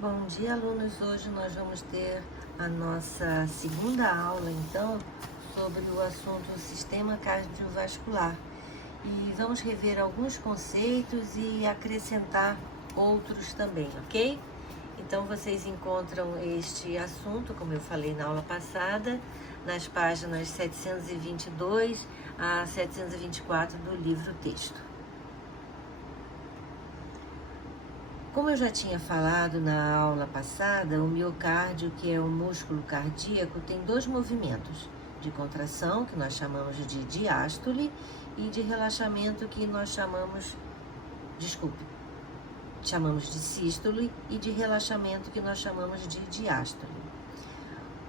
Bom dia, alunos. Hoje nós vamos ter a nossa segunda aula, então, sobre o assunto sistema cardiovascular. E vamos rever alguns conceitos e acrescentar outros também, ok? Então, vocês encontram este assunto, como eu falei na aula passada, nas páginas 722 a 724 do livro-texto. Como eu já tinha falado na aula passada, o miocárdio, que é o músculo cardíaco, tem dois movimentos, de contração, que nós chamamos de diástole, e de relaxamento, que nós chamamos de sístole, e de relaxamento, que nós chamamos de diástole.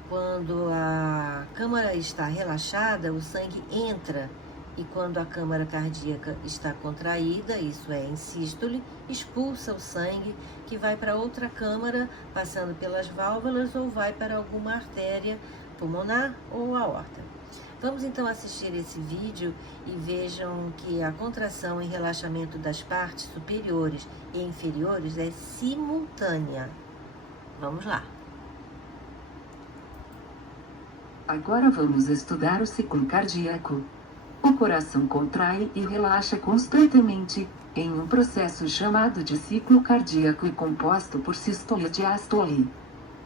Quando a câmara está relaxada, o sangue entra, e quando a câmara cardíaca está contraída, isso é em sístole, expulsa o sangue, que vai para outra câmara, passando pelas válvulas, ou vai para alguma artéria pulmonar ou aorta. Vamos então assistir esse vídeo e vejam que a contração e relaxamento das partes superiores e inferiores é simultânea. Vamos lá. Agora vamos estudar o ciclo cardíaco. O coração contrai e relaxa constantemente, em um processo chamado de ciclo cardíaco e composto por sístole e diástole.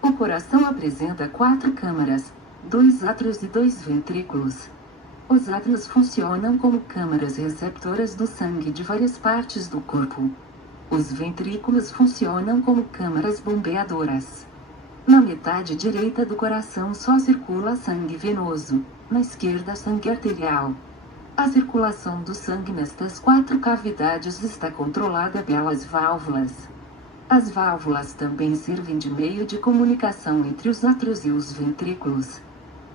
O coração apresenta 4 câmaras, 2 átrios e 2 ventrículos. Os átrios funcionam como câmaras receptoras do sangue de várias partes do corpo. Os ventrículos funcionam como câmaras bombeadoras. Na metade direita do coração só circula sangue venoso, na esquerda sangue arterial. A circulação do sangue nestas 4 cavidades está controlada pelas válvulas. As válvulas também servem de meio de comunicação entre os átrios e os ventrículos.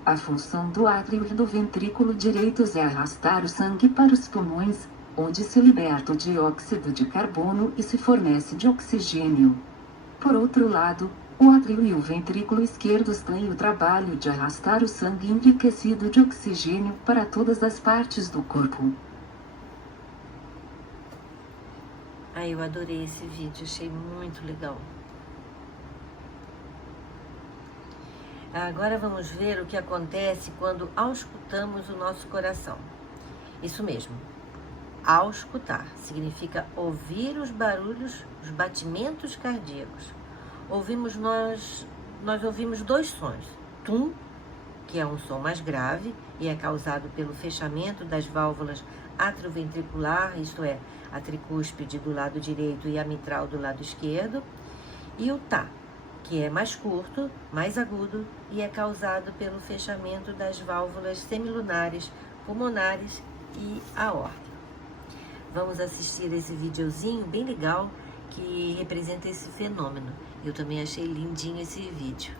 A função do átrio e do ventrículo direitos é arrastar o sangue para os pulmões, onde se liberta o dióxido de carbono e se fornece de oxigênio. Por outro lado, o átrio e o ventrículo esquerdos têm o trabalho de arrastar o sangue enriquecido de oxigênio para todas as partes do corpo. Eu adorei esse vídeo, achei muito legal. Agora vamos ver o que acontece quando auscultamos o nosso coração. Isso mesmo, auscultar significa ouvir os barulhos, os batimentos cardíacos. Nós ouvimos 2 sons, tum, que é um som mais grave e é causado pelo fechamento das válvulas atrioventricular, isto é, a tricúspide do lado direito e a mitral do lado esquerdo, e o tá, que é mais curto, mais agudo e é causado pelo fechamento das válvulas semilunares, pulmonares e aorta. Vamos assistir esse videozinho bem legal que representa esse fenômeno. Eu também achei lindinho esse vídeo.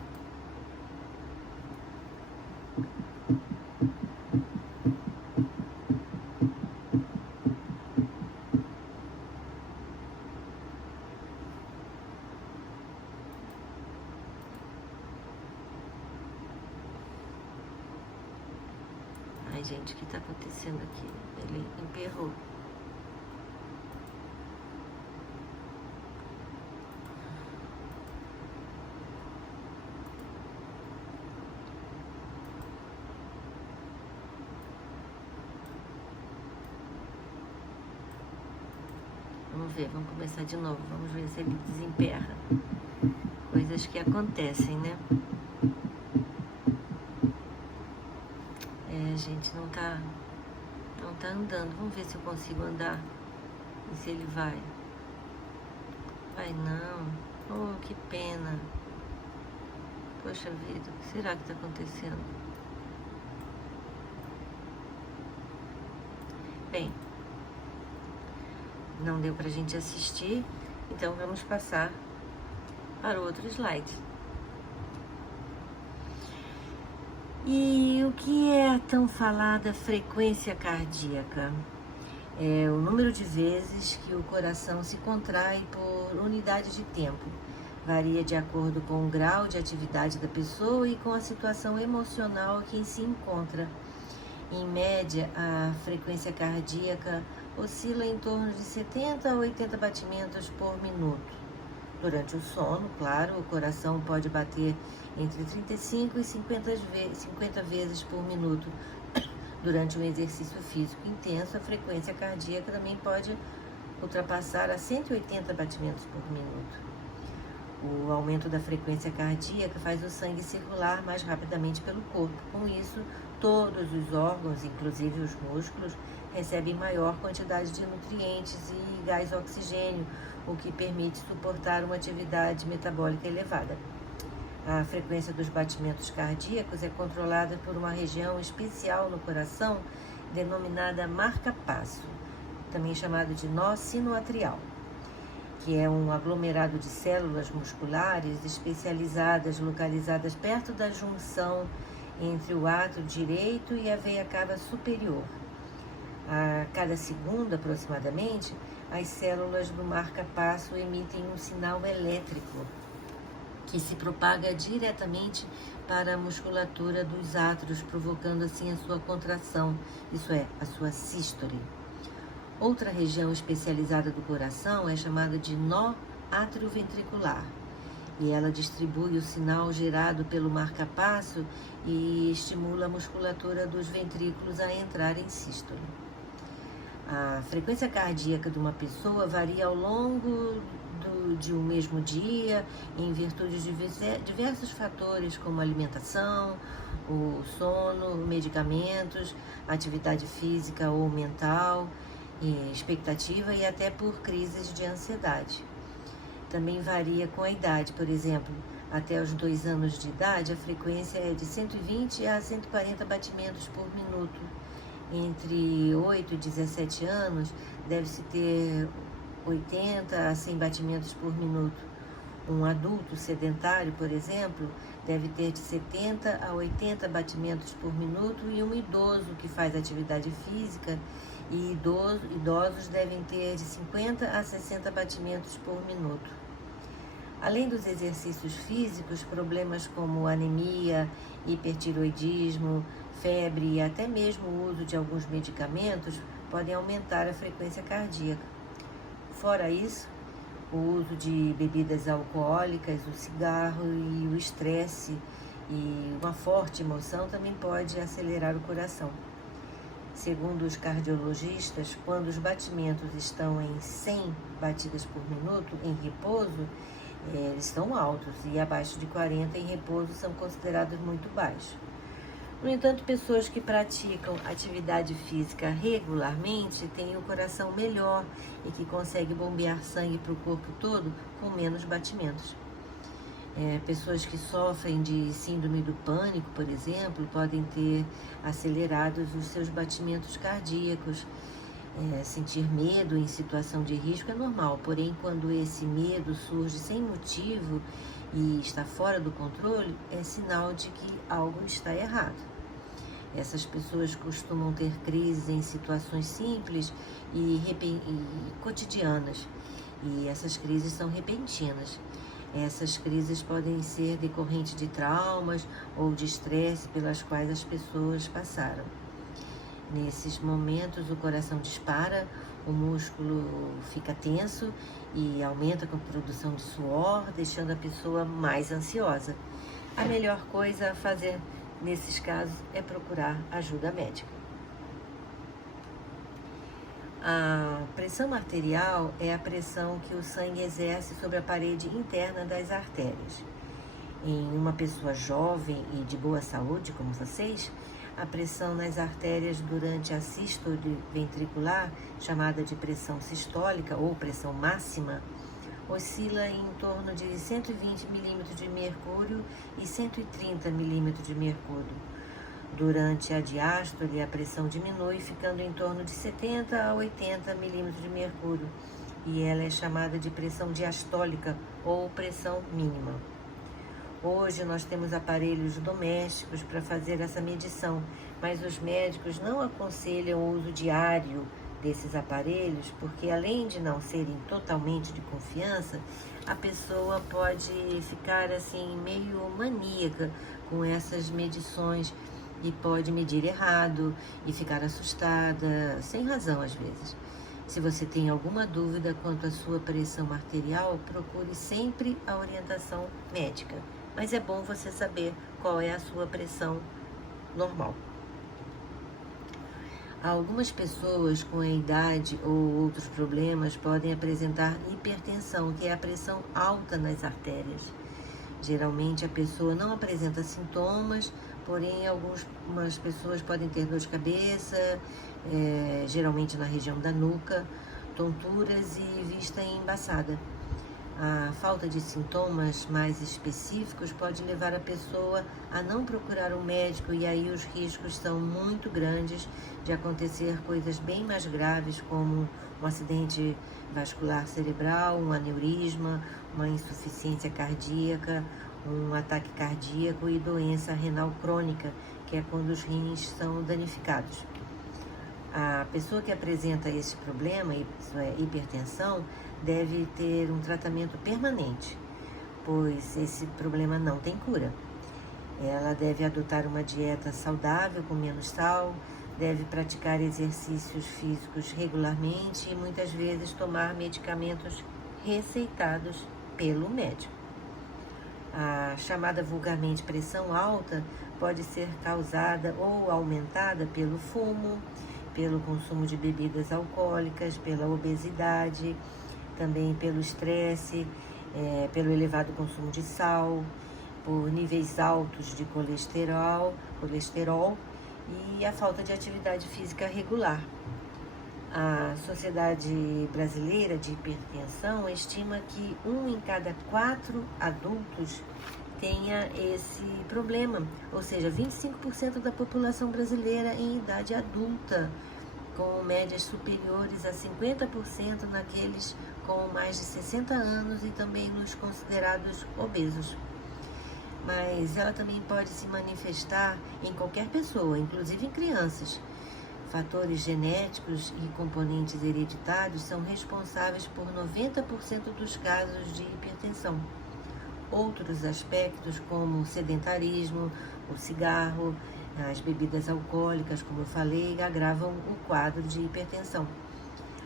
Ai, gente, o que está acontecendo aqui? Ele emperrou. Vamos ver, vamos começar de novo. Vamos ver se ele desemperra. Coisas que acontecem, né? Gente, não tá andando. Vamos ver se eu consigo andar. E se ele vai. Vai não. Oh, que pena. Poxa vida, o que será que tá acontecendo? Bem, não deu pra gente assistir, então vamos passar para outro slide. E o que é a tão falada frequência cardíaca? É o número de vezes que o coração se contrai por unidade de tempo. Varia de acordo com o grau de atividade da pessoa e com a situação emocional que se encontra. Em média, a frequência cardíaca oscila em torno de 70 a 80 batimentos por minuto. Durante o sono, claro, o coração pode bater entre 35 e 50 vezes por minuto. Durante um exercício físico intenso, a frequência cardíaca também pode ultrapassar a 180 batimentos por minuto. O aumento da frequência cardíaca faz o sangue circular mais rapidamente pelo corpo. Com isso, todos os órgãos, inclusive os músculos, recebem maior quantidade de nutrientes e gás oxigênio, o que permite suportar uma atividade metabólica elevada. A frequência dos batimentos cardíacos é controlada por uma região especial no coração, denominada marca-passo, também chamado de nó sinoatrial, que é um aglomerado de células musculares especializadas, localizadas perto da junção entre o átrio direito e a veia cava superior. A cada segundo, aproximadamente, as células do marca-passo emitem um sinal elétrico que se propaga diretamente para a musculatura dos átrios, provocando assim a sua contração, isso é, a sua sístole. Outra região especializada do coração é chamada de nó atrioventricular, e ela distribui o sinal gerado pelo marca-passo e estimula a musculatura dos ventrículos a entrar em sístole. A frequência cardíaca de uma pessoa varia ao longo de um mesmo dia, em virtude de diversos fatores, como alimentação, o sono, medicamentos, atividade física ou mental, expectativa e até por crises de ansiedade. Também varia com a idade, por exemplo, até os 2 anos de idade, a frequência é de 120 a 140 batimentos por minuto. Entre 8 e 17 anos, deve-se ter 80 a 100 batimentos por minuto. Um adulto sedentário, por exemplo, deve ter de 70 a 80 batimentos por minuto, e um idoso que faz atividade física e idosos devem ter de 50 a 60 batimentos por minuto. Além dos exercícios físicos, problemas como anemia, hipertiroidismo, febre e até mesmo o uso de alguns medicamentos podem aumentar a frequência cardíaca. Fora isso, o uso de bebidas alcoólicas, o cigarro e o estresse e uma forte emoção também pode acelerar o coração. Segundo os cardiologistas, quando os batimentos estão em 100 batidas por minuto em repouso, eles estão altos, e abaixo de 40 em repouso são considerados muito baixos. No entanto, pessoas que praticam atividade física regularmente têm o coração melhor e que conseguem bombear sangue para o corpo todo com menos batimentos. Pessoas que sofrem de síndrome do pânico, por exemplo, podem ter acelerados os seus batimentos cardíacos. Sentir medo em situação de risco é normal, porém, quando esse medo surge sem motivo e está fora do controle, é sinal de que algo está errado. Essas pessoas costumam ter crises em situações simples e cotidianas, e essas crises são repentinas. Essas crises podem ser decorrentes de traumas ou de estresse pelas quais as pessoas passaram. Nesses momentos, o coração dispara, o músculo fica tenso e aumenta com a produção de suor, deixando a pessoa mais ansiosa. A melhor coisa a fazer nesses casos é procurar ajuda médica. A pressão arterial é a pressão que o sangue exerce sobre a parede interna das artérias. Em uma pessoa jovem e de boa saúde, como vocês, a pressão nas artérias durante a sístole ventricular, chamada de pressão sistólica ou pressão máxima, oscila em torno de 120 milímetros de mercúrio e 130 milímetros de mercúrio. Durante a diástole, a pressão diminui, ficando em torno de 70 a 80 milímetros de mercúrio, e ela é chamada de pressão diastólica ou pressão mínima. Hoje nós temos aparelhos domésticos para fazer essa medição, mas os médicos não aconselham o uso diário desses aparelhos, porque além de não serem totalmente de confiança, a pessoa pode ficar assim meio maníaca com essas medições e pode medir errado e ficar assustada, sem razão às vezes. Se você tem alguma dúvida quanto à sua pressão arterial, procure sempre a orientação médica. Mas é bom você saber qual é a sua pressão normal. Algumas pessoas com a idade ou outros problemas podem apresentar hipertensão, que é a pressão alta nas artérias. Geralmente a pessoa não apresenta sintomas, porém algumas pessoas podem ter dor de cabeça, geralmente na região da nuca, tonturas e vista embaçada. A falta de sintomas mais específicos pode levar a pessoa a não procurar um médico, e aí os riscos são muito grandes de acontecer coisas bem mais graves, como um acidente vascular cerebral, um aneurisma, uma insuficiência cardíaca, um ataque cardíaco e doença renal crônica, que é quando os rins são danificados. A pessoa que apresenta esse problema, isso é hipertensão, deve ter um tratamento permanente, pois esse problema não tem cura. Ela deve adotar uma dieta saudável com menos sal, deve praticar exercícios físicos regularmente e muitas vezes tomar medicamentos receitados pelo médico. A chamada vulgarmente pressão alta pode ser causada ou aumentada pelo fumo, pelo consumo de bebidas alcoólicas, pela obesidade, também pelo estresse, pelo elevado consumo de sal, por níveis altos de colesterol e a falta de atividade física regular. A Sociedade Brasileira de Hipertensão estima que 1 em cada 4 adultos tenha esse problema, ou seja, 25% da população brasileira em idade adulta, com médias superiores a 50% naqueles com mais de 60 anos e também nos considerados obesos. Mas ela também pode se manifestar em qualquer pessoa, inclusive em crianças. Fatores genéticos e componentes hereditários são responsáveis por 90% dos casos de hipertensão. Outros aspectos, como o sedentarismo, o cigarro, as bebidas alcoólicas, como eu falei, agravam o quadro de hipertensão.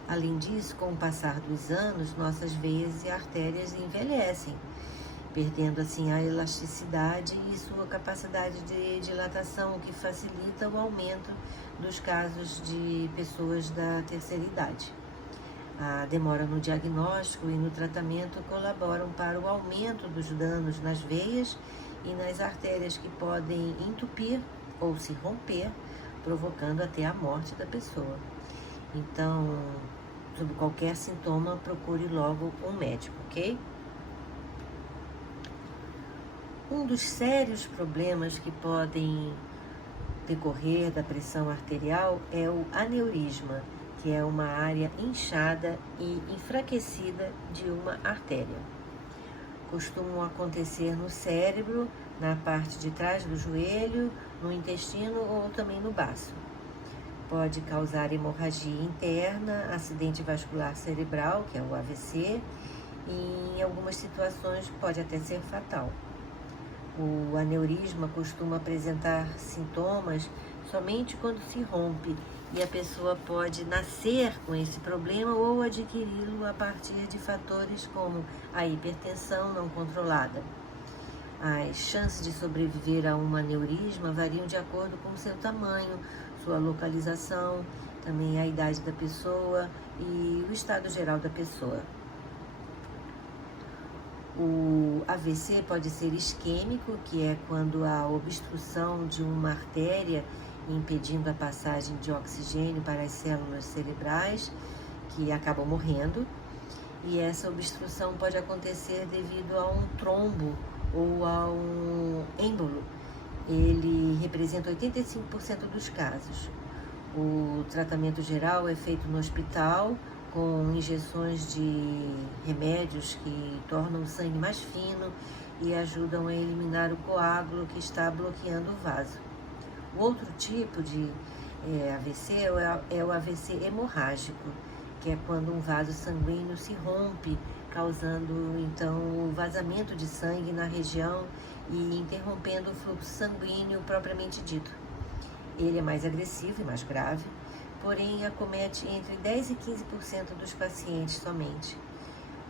Além disso, com o passar dos anos, nossas veias e artérias envelhecem, perdendo assim a elasticidade e sua capacidade de dilatação, o que facilita o aumento dos casos de pessoas da terceira idade. A demora no diagnóstico e no tratamento colaboram para o aumento dos danos nas veias e nas artérias, que podem entupir ou se romper, provocando até a morte da pessoa. Então, sobre qualquer sintoma, procure logo um médico, ok? Um dos sérios problemas que podem decorrer da pressão arterial é o aneurisma, que é uma área inchada e enfraquecida de uma artéria. Costumam acontecer no cérebro, na parte de trás do joelho, no intestino ou também no baço. Pode causar hemorragia interna, acidente vascular cerebral, que é o AVC, e em algumas situações pode até ser fatal. O aneurisma costuma apresentar sintomas somente quando se rompe, e a pessoa pode nascer com esse problema ou adquiri-lo a partir de fatores como a hipertensão não controlada. As chances de sobreviver a um aneurisma variam de acordo com o seu tamanho, sua localização, também a idade da pessoa e o estado geral da pessoa. O AVC pode ser isquêmico, que é quando há obstrução de uma artéria impedindo a passagem de oxigênio para as células cerebrais, que acabam morrendo. E essa obstrução pode acontecer devido a um trombo ou a um êmbolo. Ele representa 85% dos casos. O tratamento geral é feito no hospital, com injeções de remédios que tornam o sangue mais fino e ajudam a eliminar o coágulo que está bloqueando o vaso. O outro tipo de AVC é o AVC hemorrágico, que é quando um vaso sanguíneo se rompe, causando então o vazamento de sangue na região e interrompendo o fluxo sanguíneo propriamente dito. Ele é mais agressivo e mais grave, porém acomete entre 10 e 15% dos pacientes somente.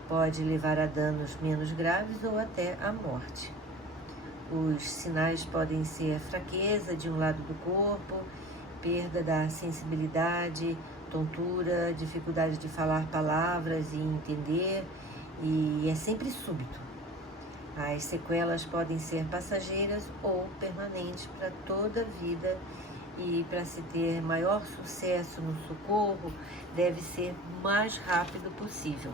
Pode levar a danos menos graves ou até à morte. Os sinais podem ser fraqueza de um lado do corpo, perda da sensibilidade, tontura, dificuldade de falar palavras e entender, e é sempre súbito. As sequelas podem ser passageiras ou permanentes para toda a vida, e para se ter maior sucesso no socorro, deve ser o mais rápido possível.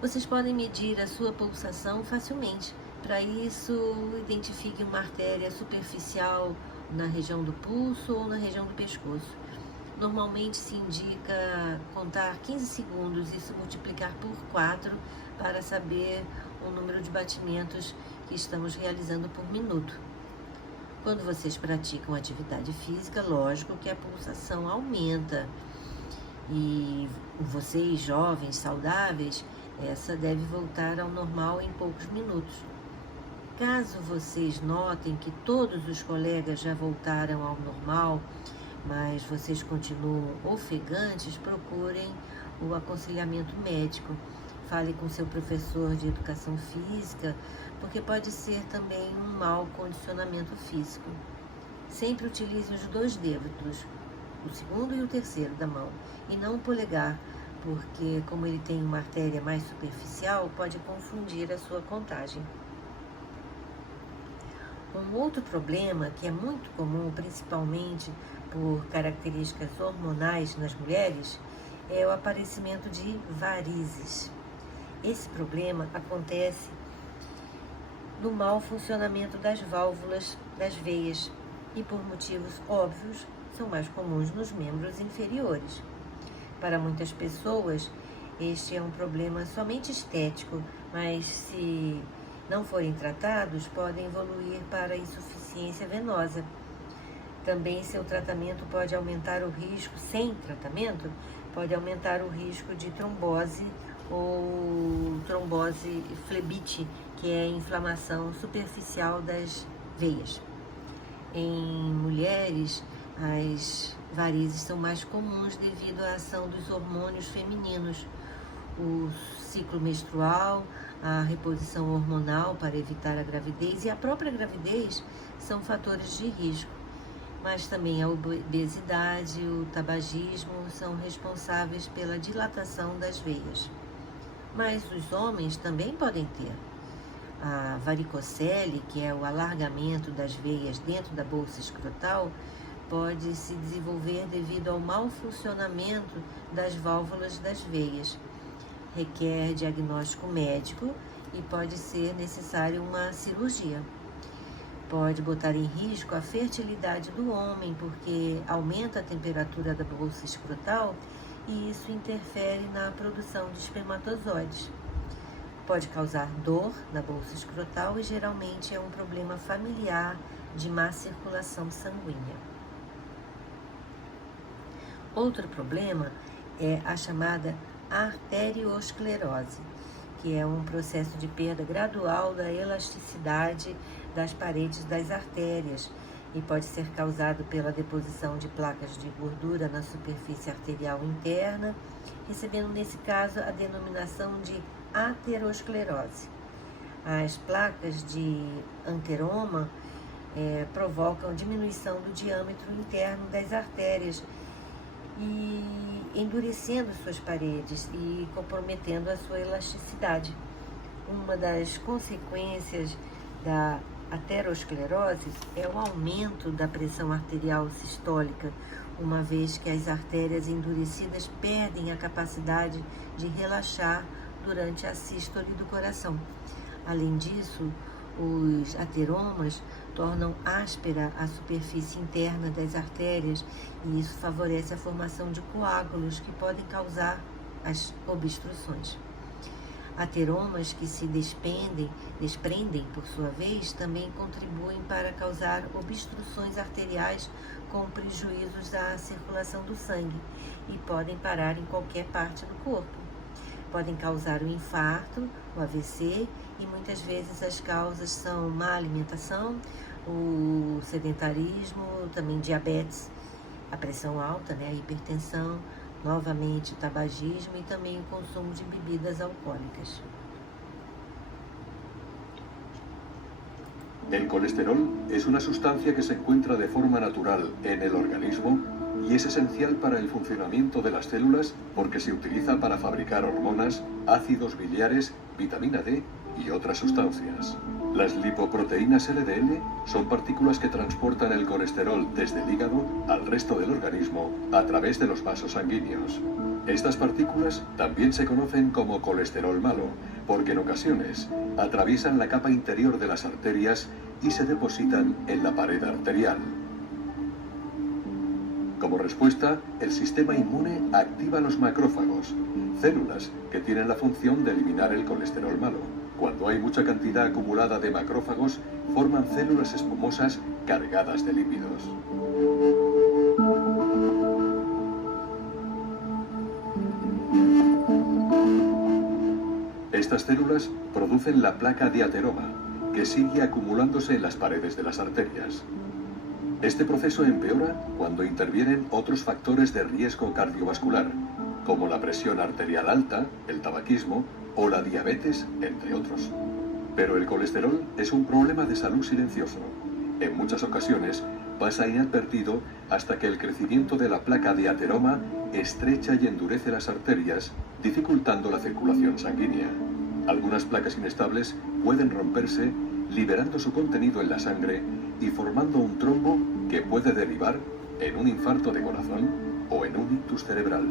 Vocês podem medir a sua pulsação facilmente. Para isso, identifique uma artéria superficial na região do pulso ou na região do pescoço. Normalmente se indica contar 15 segundos e se multiplicar por 4 para saber o número de batimentos que estamos realizando por minuto. Quando vocês praticam atividade física, lógico que a pulsação aumenta. E vocês, jovens, saudáveis, essa deve voltar ao normal em poucos minutos. Caso vocês notem que todos os colegas já voltaram ao normal, mas vocês continuam ofegantes, procurem o aconselhamento médico. Fale com seu professor de educação física, porque pode ser também um mau condicionamento físico. Sempre utilize os 2 dedos, o segundo e o terceiro da mão, e não o polegar, porque como ele tem uma artéria mais superficial, pode confundir a sua contagem. Um outro problema que é muito comum, principalmente por características hormonais nas mulheres, é o aparecimento de varizes. Esse problema acontece no mau funcionamento das válvulas das veias e, por motivos óbvios, são mais comuns nos membros inferiores. Para muitas pessoas, este é um problema somente estético, mas se não forem tratados, podem evoluir para insuficiência venosa. Também seu tratamento pode aumentar o risco, sem tratamento, pode aumentar o risco de trombose ou trombose flebite, que é a inflamação superficial das veias. Em mulheres, as varizes são mais comuns devido à ação dos hormônios femininos, o ciclo menstrual, a reposição hormonal para evitar a gravidez e a própria gravidez são fatores de risco. Mas também a obesidade, o tabagismo são responsáveis pela dilatação das veias. Mas os homens também podem ter. A varicocele, que é o alargamento das veias dentro da bolsa escrotal, pode se desenvolver devido ao mau funcionamento das válvulas das veias. Requer diagnóstico médico e pode ser necessário uma cirurgia. Pode botar em risco a fertilidade do homem, porque aumenta a temperatura da bolsa escrotal e isso interfere na produção de espermatozoides. Pode causar dor na bolsa escrotal e geralmente é um problema familiar de má circulação sanguínea. Outro problema é a chamada arteriosclerose, que é um processo de perda gradual da elasticidade das paredes das artérias e pode ser causado pela deposição de placas de gordura na superfície arterial interna, recebendo nesse caso a denominação de aterosclerose. As placas de anteroma provocam diminuição do diâmetro interno das artérias e endurecendo suas paredes e comprometendo a sua elasticidade. Uma das consequências da aterosclerose é o aumento da pressão arterial sistólica, uma vez que as artérias endurecidas perdem a capacidade de relaxar durante a sístole do coração. Além disso, os ateromas tornam áspera a superfície interna das artérias e isso favorece a formação de coágulos que podem causar as obstruções. Ateromas que se desprendem, por sua vez, também contribuem para causar obstruções arteriais com prejuízos à circulação do sangue e podem parar em qualquer parte do corpo. Podem causar o infarto, o AVC, e muitas vezes as causas são má alimentação, o sedentarismo, também diabetes, a pressão alta, né, a hipertensão, novamente o tabagismo e também o consumo de bebidas alcoólicas. El colesterol es una sustancia que se encuentra de forma natural en el organismo y es esencial para el funcionamiento de las células porque se utiliza para fabricar hormonas, ácidos biliares, vitamina D y otras sustancias. Las lipoproteínas LDL son partículas que transportan el colesterol desde el hígado al resto del organismo a través de los vasos sanguíneos. Estas partículas también se conocen como colesterol malo, porque en ocasiones atraviesan la capa interior de las arterias y se depositan en la pared arterial. Como respuesta, el sistema inmune activa los macrófagos, células que tienen la función de eliminar el colesterol malo. Cuando hay mucha cantidad acumulada de macrófagos, forman células espumosas cargadas de lípidos. Estas células producen la placa diateroma, que sigue acumulándose en las paredes de las arterias. Este proceso empeora cuando intervienen otros factores de riesgo cardiovascular, como la presión arterial alta, el tabaquismo o la diabetes, entre otros. Pero el colesterol es un problema de salud silencioso. En muchas ocasiones pasa inadvertido hasta que el crecimiento de la placa de ateroma estrecha y endurece las arterias, dificultando la circulación sanguínea. Algunas placas inestables pueden romperse, liberando su contenido en la sangre y formando un trombo que puede derivar en un infarto de corazón o en un ictus cerebral.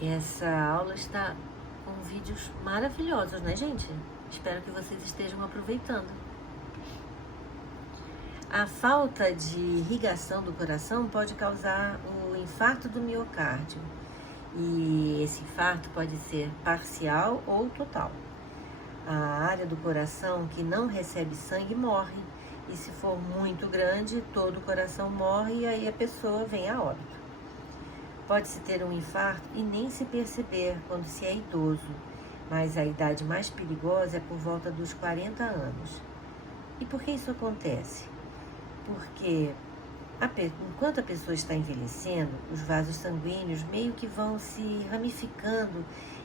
Essa aula está com vídeos maravilhosos, né, gente? Espero que vocês estejam aproveitando. A falta de irrigação do coração pode causar o infarto do miocárdio. E esse infarto pode ser parcial ou total. A área do coração que não recebe sangue morre. E se for muito grande, todo o coração morre e aí a pessoa vem a óbito. Pode-se ter um infarto e nem se perceber quando se é idoso, mas a idade mais perigosa é por volta dos 40 anos. E por que isso acontece? Porque enquanto a pessoa está envelhecendo, os vasos sanguíneos meio que vão se ramificando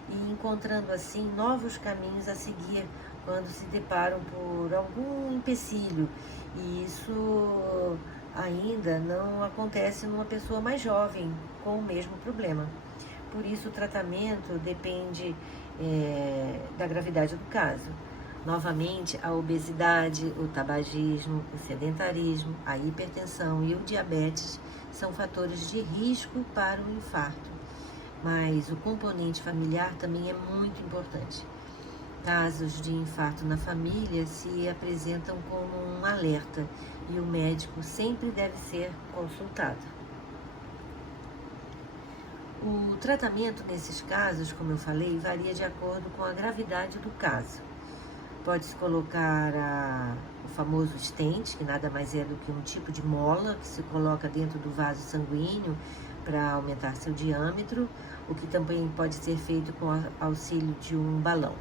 e encontrando assim novos caminhos a seguir quando se deparam por algum empecilho. E isso ainda não acontece numa pessoa mais jovem com o mesmo problema. Por isso o tratamento depende da gravidade do caso. Novamente, a obesidade, o tabagismo, o sedentarismo, a hipertensão e o diabetes são fatores de risco para o infarto. Mas o componente familiar também é muito importante. Casos de infarto na família se apresentam como um alerta e o médico sempre deve ser consultado. O tratamento nesses casos, como eu falei, varia de acordo com a gravidade do caso. Pode-se colocar o famoso stent, que nada mais é do que um tipo de mola que se coloca dentro do vaso sanguíneo para aumentar seu diâmetro, o que também pode ser feito com auxílio de um balão.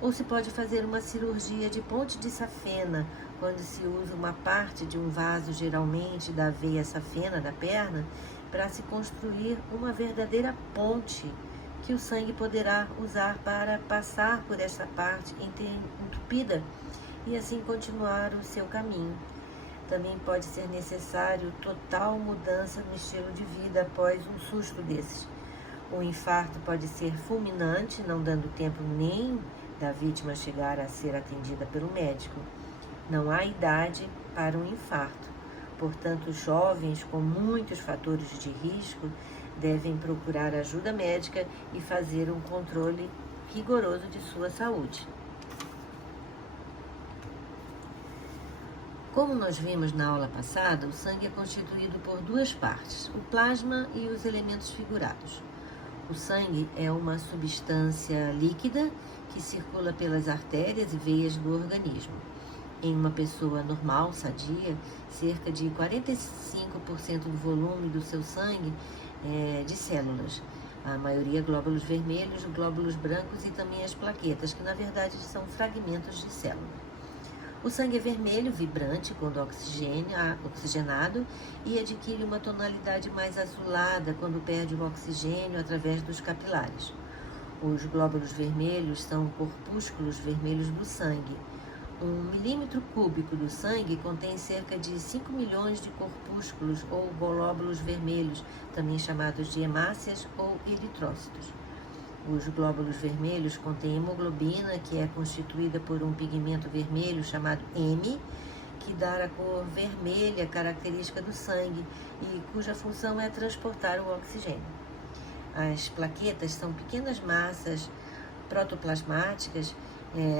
Ou se pode fazer uma cirurgia de ponte de safena, quando se usa uma parte de um vaso, geralmente da veia safena da perna, para se construir uma verdadeira ponte que o sangue poderá usar para passar por essa parte entupida e assim continuar o seu caminho. Também pode ser necessário total mudança no estilo de vida após um susto desses. O infarto pode ser fulminante, não dando tempo nem da vítima chegar a ser atendida pelo médico. Não há idade para um infarto. Portanto, jovens com muitos fatores de risco devem procurar ajuda médica e fazer um controle rigoroso de sua saúde. Como nós vimos na aula passada, o sangue é constituído por duas partes, o plasma e os elementos figurados. O sangue é uma substância líquida que circula pelas artérias e veias do organismo. Em uma pessoa normal, sadia, cerca de 45% do volume do seu sangue é de células, A maioria glóbulos vermelhos, glóbulos brancos e também as plaquetas, que na verdade são fragmentos de célula. O sangue é vermelho, vibrante, quando oxigenado, e adquire uma tonalidade mais azulada quando perde o oxigênio através dos capilares. Os glóbulos vermelhos são corpúsculos vermelhos do sangue. 1 milímetro cúbico do sangue contém cerca de 5 milhões de corpúsculos ou glóbulos vermelhos, também chamados de hemácias ou eritrócitos. Os glóbulos vermelhos contêm hemoglobina, que é constituída por um pigmento vermelho chamado heme, que dá a cor vermelha característica do sangue e cuja função é transportar o oxigênio. As plaquetas são pequenas massas protoplasmáticas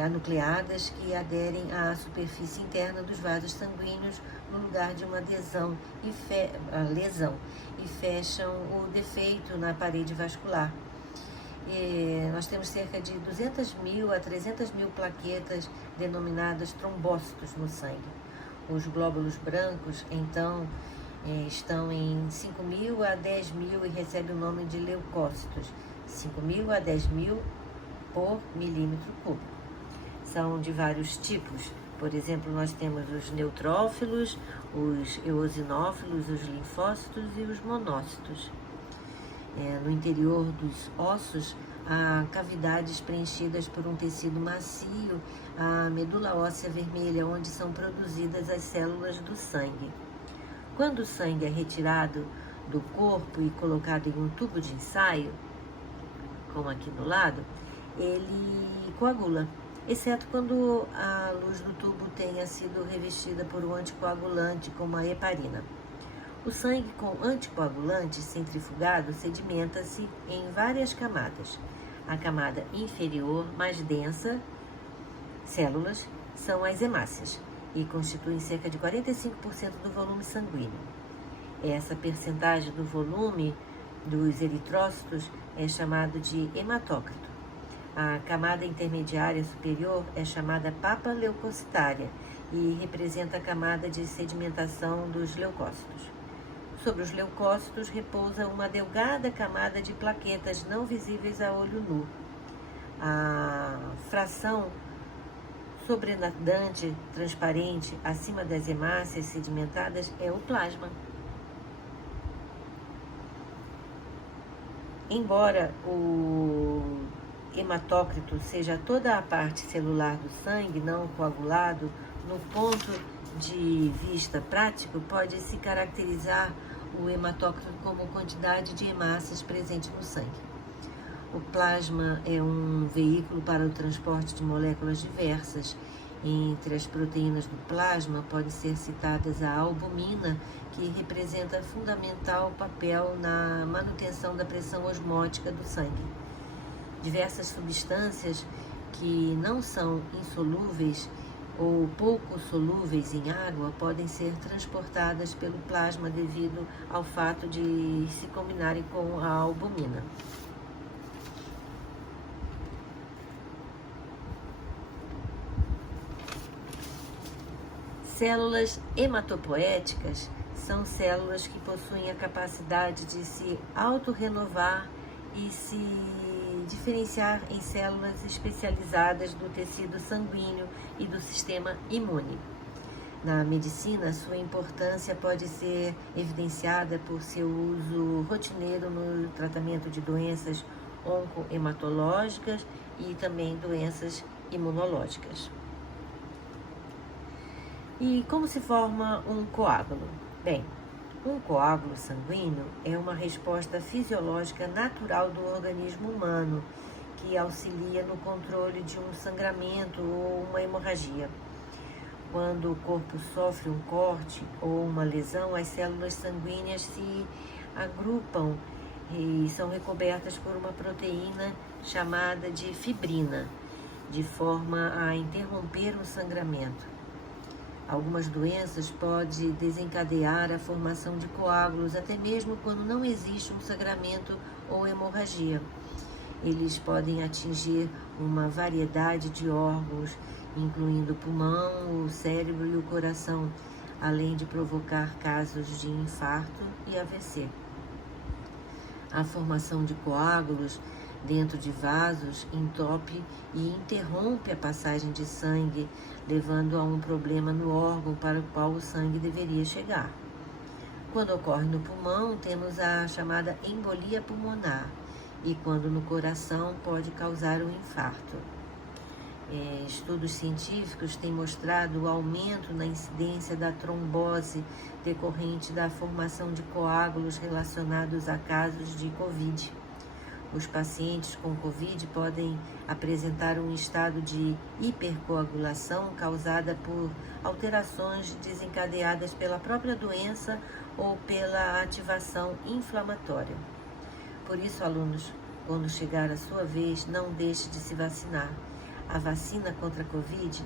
anucleadas que aderem à superfície interna dos vasos sanguíneos no lugar de uma lesão e fecham o defeito na parede vascular. Nós temos cerca de 200.000 a 300.000 plaquetas denominadas trombócitos no sangue. Os glóbulos brancos, então, estão em 5.000 a 10.000 e recebem o nome de leucócitos, 5.000 a 10.000 por milímetro cúbico. São de vários tipos. Por exemplo, nós temos os neutrófilos, os eosinófilos, os linfócitos e os monócitos. No interior dos ossos, há cavidades preenchidas por um tecido macio, a medula óssea vermelha, onde são produzidas as células do sangue. Quando o sangue é retirado do corpo e colocado em um tubo de ensaio, como aqui do lado, ele coagula, exceto quando a luz do tubo tenha sido revestida por um anticoagulante, como a heparina. O sangue com anticoagulante centrifugado sedimenta-se em várias camadas. A camada inferior, mais densa, células, são as hemácias, e constituem cerca de 45% do volume sanguíneo. Essa percentagem do volume dos eritrócitos é chamado de hematócrito. A camada intermediária superior é chamada papa leucocitária e representa a camada de sedimentação dos leucócitos. Sobre os leucócitos repousa uma delgada camada de plaquetas não visíveis a olho nu. A fração sobrenadante, transparente, acima das hemácias sedimentadas é o plasma. Embora o hematócrito seja toda a parte celular do sangue não coagulado, no ponto de vista prático, pode-se caracterizar o hematócrito como quantidade de hemácias presente no sangue. O plasma é um veículo para o transporte de moléculas diversas. Entre as proteínas do plasma podem ser citadas a albumina, que representa fundamental papel na manutenção da pressão osmótica do sangue. Diversas substâncias que não são insolúveis ou pouco solúveis em água podem ser transportadas pelo plasma devido ao fato de se combinarem com a albumina. Células hematopoéticas são células que possuem a capacidade de se autorrenovar e se diferenciar em células especializadas do tecido sanguíneo e do sistema imune. Na medicina, sua importância pode ser evidenciada por seu uso rotineiro no tratamento de doenças oncohematológicas e também doenças imunológicas. E como se forma um coágulo? Bem, um coágulo sanguíneo é uma resposta fisiológica natural do organismo humano que auxilia no controle de um sangramento ou uma hemorragia. Quando o corpo sofre um corte ou uma lesão, as células sanguíneas se agrupam e são recobertas por uma proteína chamada de fibrina, de forma a interromper o sangramento. Algumas doenças podem desencadear a formação de coágulos, até mesmo quando não existe um sangramento ou hemorragia. Eles podem atingir uma variedade de órgãos, incluindo o pulmão, o cérebro e o coração, além de provocar casos de infarto e AVC. A formação de coágulos dentro de vasos entope e interrompe a passagem de sangue, levando a um problema no órgão para o qual o sangue deveria chegar. Quando ocorre no pulmão, temos a chamada embolia pulmonar, e quando no coração, pode causar um infarto. Estudos científicos têm mostrado o aumento na incidência da trombose decorrente da formação de coágulos relacionados a casos de Covid. Os pacientes com Covid podem apresentar um estado de hipercoagulação causada por alterações desencadeadas pela própria doença ou pela ativação inflamatória. Por isso, alunos, quando chegar a sua vez, não deixe de se vacinar. A vacina contra a Covid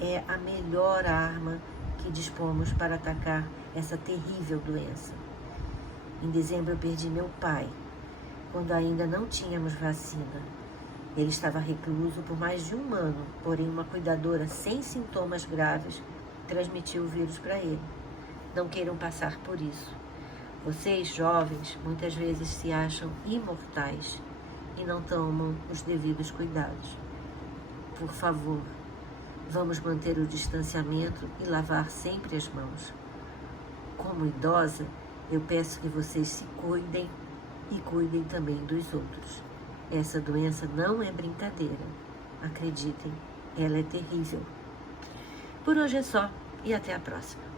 é a melhor arma que dispomos para atacar essa terrível doença. Em dezembro eu perdi meu pai, quando ainda não tínhamos vacina. Ele estava recluso por mais de 1 ano, porém uma cuidadora sem sintomas graves transmitiu o vírus para ele. Não queiram passar por isso. Vocês, jovens, muitas vezes se acham imortais e não tomam os devidos cuidados. Por favor, vamos manter o distanciamento e lavar sempre as mãos. Como idosa, eu peço que vocês se cuidem e cuidem também dos outros. Essa doença não é brincadeira. Acreditem, ela é terrível. Por hoje é só e até a próxima.